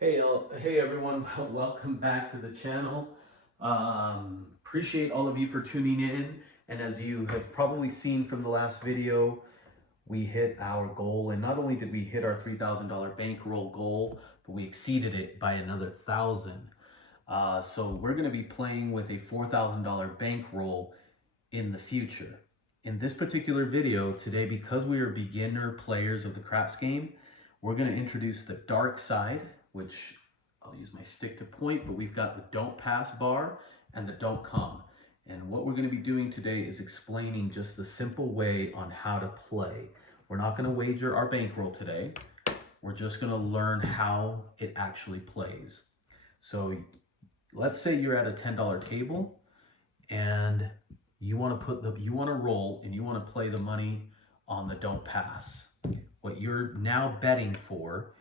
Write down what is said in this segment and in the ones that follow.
Hey everyone, welcome back to the channel. Appreciate all of you for tuning in. And as you have probably seen from the last video, we hit our goal. And not only did we hit our $3,000 bankroll goal, but we exceeded it by another 1,000. So we're going to be playing with a $4,000 bankroll in the future. In this particular video today, because we are beginner players of the craps game, we're going to introduce the Darkside, which I'll use my stick to point, but we've got the don't pass bar and the don't come. And what we're going to be doing today is explaining just the simple way on how to play. We're not going to wager our bankroll today. We're just going to learn how it actually plays. So let's say you're at a $10 table and you want to roll and you want to play the money on the don't pass. What you're now betting for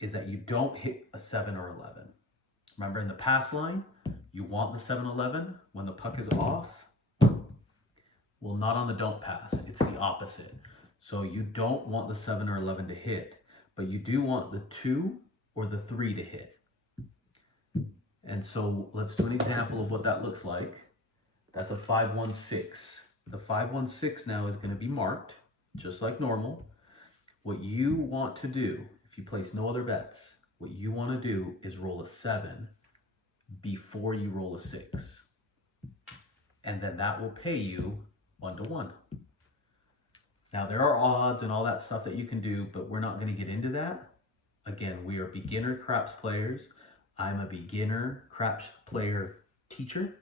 is that you don't hit a 7 or 11. Remember, in the pass line, you want the 7-11 when the puck is off. Well, not on the don't pass. It's the opposite. So you don't want the 7 or 11 to hit, but you do want the 2 or the 3 to hit. And so let's do an example of what that looks like. That's a 5-1-6. The 5-1-6 now is going to be marked just like normal. What you want to do, if you place no other bets, what you want to do is roll a 7 before you roll a 6. And then that will pay you 1-1. Now there are odds and all that stuff that you can do, but we're not going to get into that. Again, we are beginner craps players. I'm a beginner craps player teacher.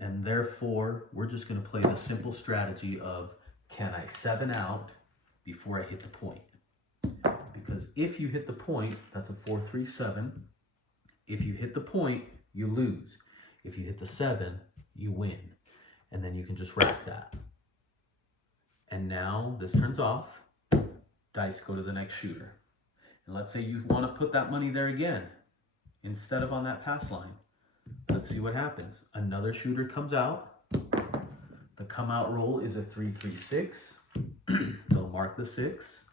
And therefore, we're just going to play the simple strategy of, can I 7 out before I hit the point? Because if you hit the point, that's a 4-3-7. If you hit the point, you lose. If you hit the 7, you win. And then you can just rack that. And now this turns off. Dice go to the next shooter. And let's say you want to put that money there again, instead of on that pass line. Let's see what happens. Another shooter comes out. The come out roll is a 3-3-6. They'll mark the 6.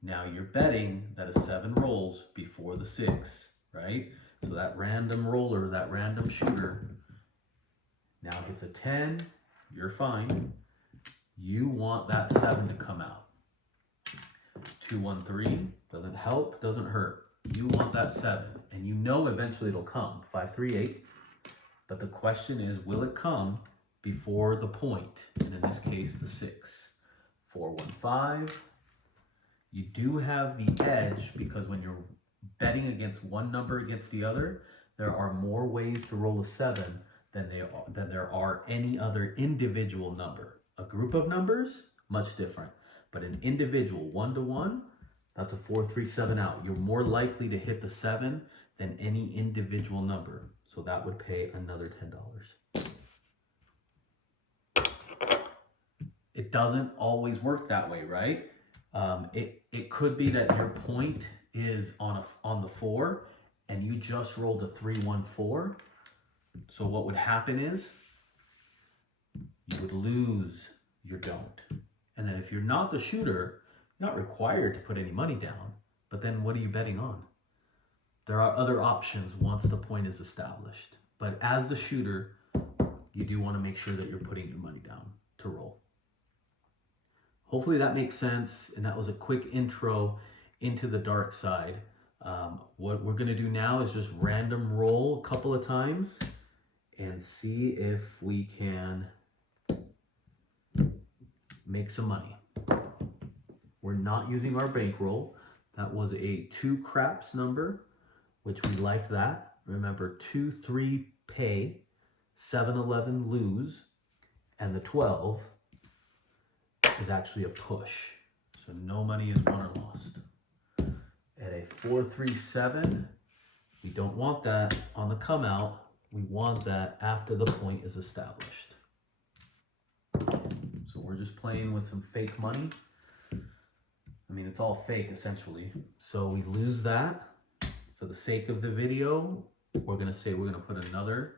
Now you're betting that a 7 rolls before the 6, right? So that random roller, that random shooter, now gets a 10. You're fine. You want that 7 to come out. 2-1-3 doesn't help, doesn't hurt. You want that 7, and you know eventually it'll come. 5-3-8. But the question is, will it come before the point? And in this case, the 6. 4-1-5. You do have the edge because when you're betting against one number against the other, there are more ways to roll a 7 than there are any other individual number. A group of numbers, much different. But an individual 1-1, that's a 4-3-7 out. You're more likely to hit the 7 than any individual number. So that would pay another $10. It doesn't always work that way, right? It could be that your point is on the 4 and you just rolled a 3-1-4. So what would happen is you would lose your don't. And then if you're not the shooter, you're not required to put any money down, but then what are you betting on? There are other options once the point is established. But as the shooter, you do want to make sure that you're putting your money down to roll. Hopefully that makes sense, and that was a quick intro into the dark side. What we're going to do now is just random roll a couple of times and see if we can make some money. We're not using our bankroll. That was a 2 craps number, which we like that. Remember, 2-3 pay, 7-11 lose, and the 12 is actually a push. So no money is won or lost. At a 4-3-7, we don't want that on the come out. We want that after the point is established. So we're just playing with some fake money. I mean, it's all fake essentially. So we lose that. For the sake of the video, we're going to say we're going to put another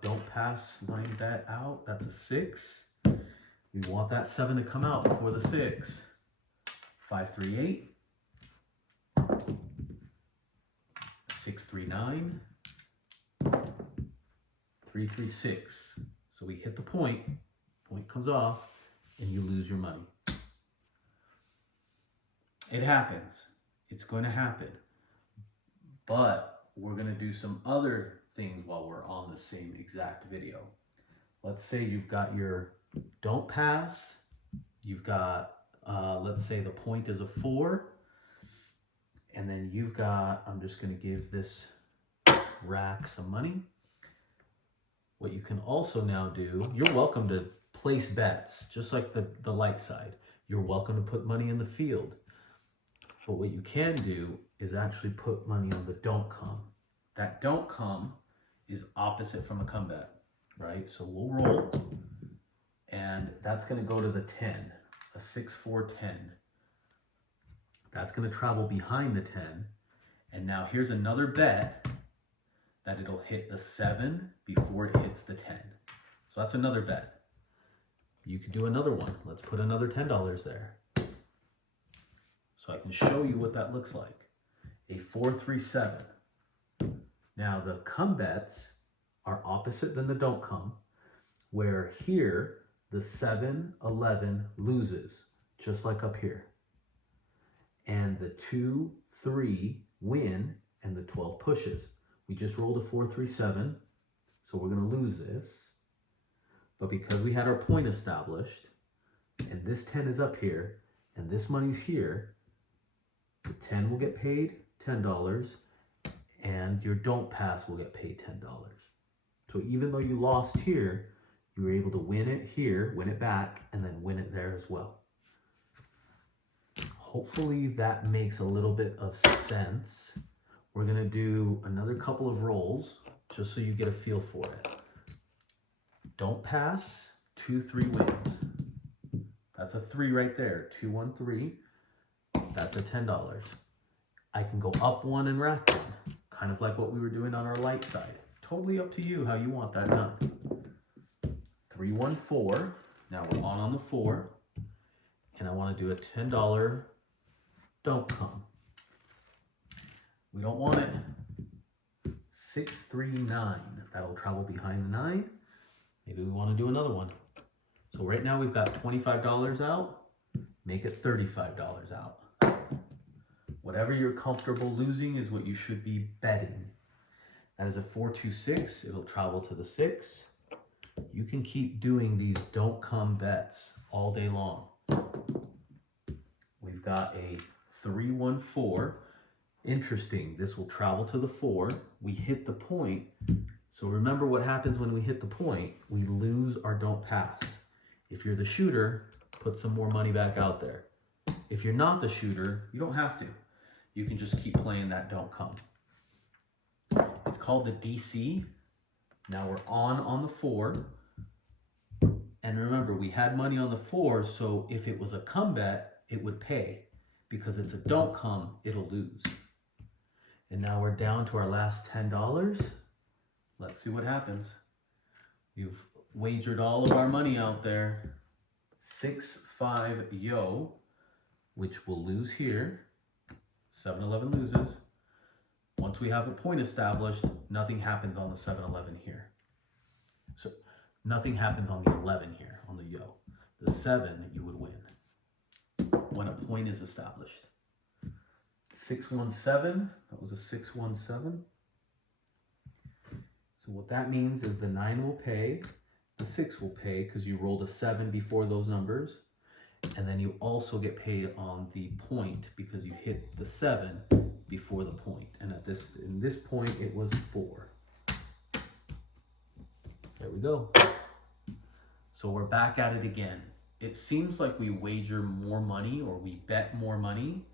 don't pass line bet out. That's a 6. We want that 7 to come out before the 6. 5-3-8. 639, 336. So we hit the point comes off, and you lose your money. It happens. It's going to happen. But we're going to do some other things while we're on the same exact video. Let's say you've got your don't pass. You've got, let's say the point is a 4. And then you've got, I'm just going to give this rack some money. What you can also now do, you're welcome to place bets, just like the light side. You're welcome to put money in the field. But what you can do is actually put money on the don't come. That don't come is opposite from a come bet, right? So we'll roll, and that's going to go to the 10, a 6, 4, 10. That's going to travel behind the 10. And now here's another bet that it'll hit the 7 before it hits the 10. So that's another bet. You could do another one. Let's put another $10 there. So I can show you what that looks like. A 4, 3, 7. Now the come bets are opposite than the don't come, where here the 7, 11 loses, just like up here. And the 2, 3 win, and the 12 pushes. We just rolled a 4, 3, 7, so we're going to lose this. But because we had our point established, and this 10 is up here, and this money's here, the 10 will get paid $10, and your don't pass will get paid $10. So even though you lost here, you were able to win it here, win it back, and then win it there as well. Hopefully that makes a little bit of sense. We're going to do another couple of rolls just so you get a feel for it. Don't pass, 2, 3 wins. That's a 3 right there. 2, 1, 3. That's a $10. I can go up 1 and rack 1, kind of like what we were doing on our light side. Totally up to you how you want that done. 3, 1, 4. Now we're on the 4. And I want to do a $10 don't come. We don't want it. 6, 3, 9. That'll travel behind the 9. Maybe we want to do another one. So right now we've got $25 out. Make it $35 out. Whatever you're comfortable losing is what you should be betting. That is a 4, 2, 6. It'll travel to the 6. You can keep doing these don't come bets all day long. We've got a 3, 1, 4. Interesting. This will travel to the 4. We hit the point. So remember what happens when we hit the point. We lose our don't pass. If you're the shooter, put some more money back out there. If you're not the shooter, you don't have to. You can just keep playing that don't come. It's called the DC. Now we're on the 4. And remember, we had money on the 4, so if it was a come bet, it would pay. Because it's a don't come, it'll lose. And now we're down to our last $10. Let's see what happens. You've wagered all of our money out there. 6, 5, yo, which will lose here. 7, 11 loses. Once we have a point established, nothing happens on the 7, 11 here. So nothing happens on the 11 here, on the yo. The 7, you would win when a point is established. 6, 1, 7. That was a 6, 1, 7. So what that means is the 9 will pay, the 6 will pay because you rolled a 7 before those numbers. And then you also get paid on the point because you hit the 7 before the point. And in this point, it was 4. There we go. So we're back at it again. It seems like we wager more money or we bet more money,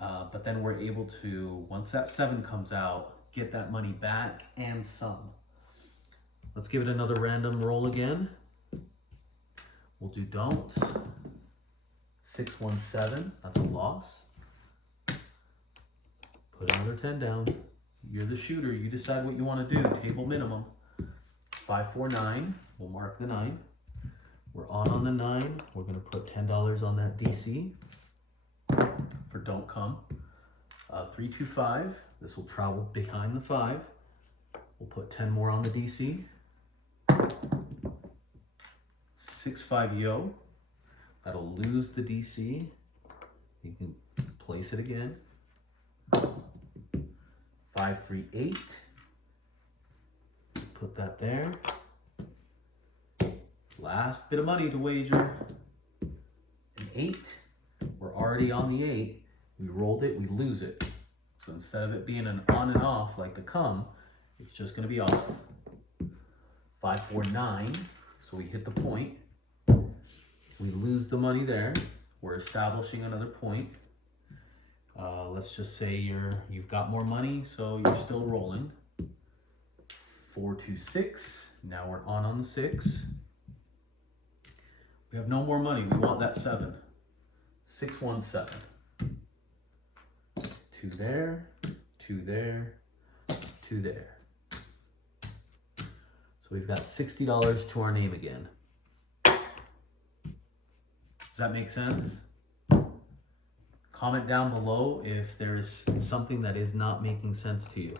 but then we're able to, once that 7 comes out, get that money back and some. Let's give it another random roll again. We'll do don'ts. 6, 1, 7, that's a loss. Put another 10 down. You're the shooter, you decide what you want to do, table minimum. 5, 4, 9, we'll mark the 9. We're on the 9, we're going to put $10 on that DC for don't come. 325. This will travel behind the 5. We'll put 10 more on the DC. 6-5 yo. That'll lose the DC. You can place it again. 5-3-8. Put that there. Last bit of money to wager. An 8. We're already on the 8. We rolled it, we lose it. So instead of it being an on and off like the come, it's just going to be off. 5-4-9. So we hit the point. We lose the money there. We're establishing another point. Let's just say you've got more money, so you're still rolling. 4-2-6. Now we're on the 6. We have no more money. We want that 7. 6-1-7. 2 there, 2 there, 2 there. So we've got $60 to our name again. Does that make sense? Comment down below if there's something that is not making sense to you.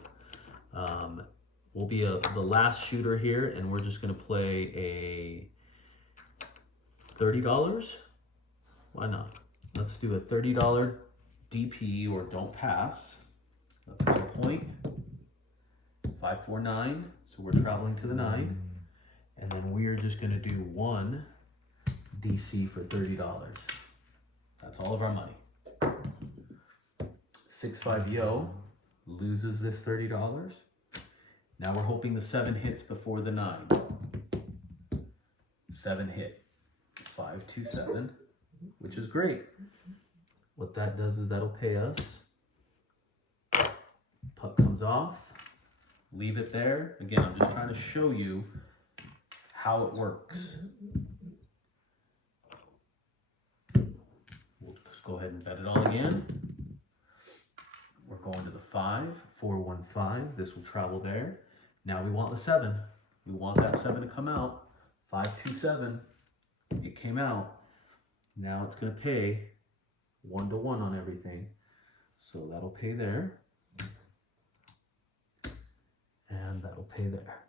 We'll be the last shooter here, and we're just going to play a $30. Why not? Let's do a $30 DP or don't pass. Let's get a point. 5-4-9. So we're traveling to the 9. And then we're just going to do 1 DC for $30. That's all of our money. 6-5 yo loses this $30. Now we're hoping the 7 hits before the 9. 7 hit. 5-2-7, which is great. What that does is that'll pay us. Puck comes off. Leave it there. Again, I'm just trying to show you how it works. We'll just go ahead and bet it all again. We're going to the 5, 4-1-5. This will travel there. Now we want the 7. We want that 7 to come out. 5-2-7. It came out. Now it's going to pay 1-1 on everything. So that'll pay there. And that'll pay there.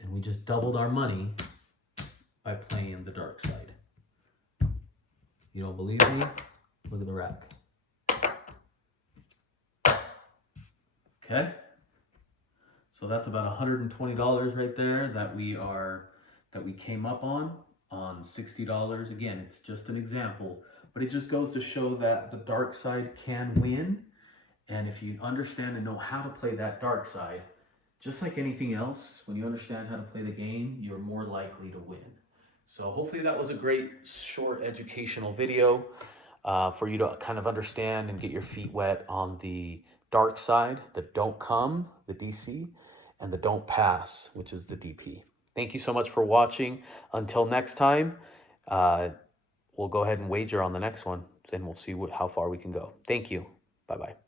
And we just doubled our money by playing the dark side. You don't believe me? Look at the rack. Okay? So that's about $120 right there that we came up on $60. Again, it's just an example, but it just goes to show that the dark side can win. And if you understand and know how to play that dark side, just like anything else, when you understand how to play the game, you're more likely to win. So hopefully that was a great short educational video for you to kind of understand and get your feet wet on the dark side, the don't come, the DC, and the don't pass, which is the DP. Thank you so much for watching. Until next time, we'll go ahead and wager on the next one, and we'll see how far we can go. Thank you. Bye-bye.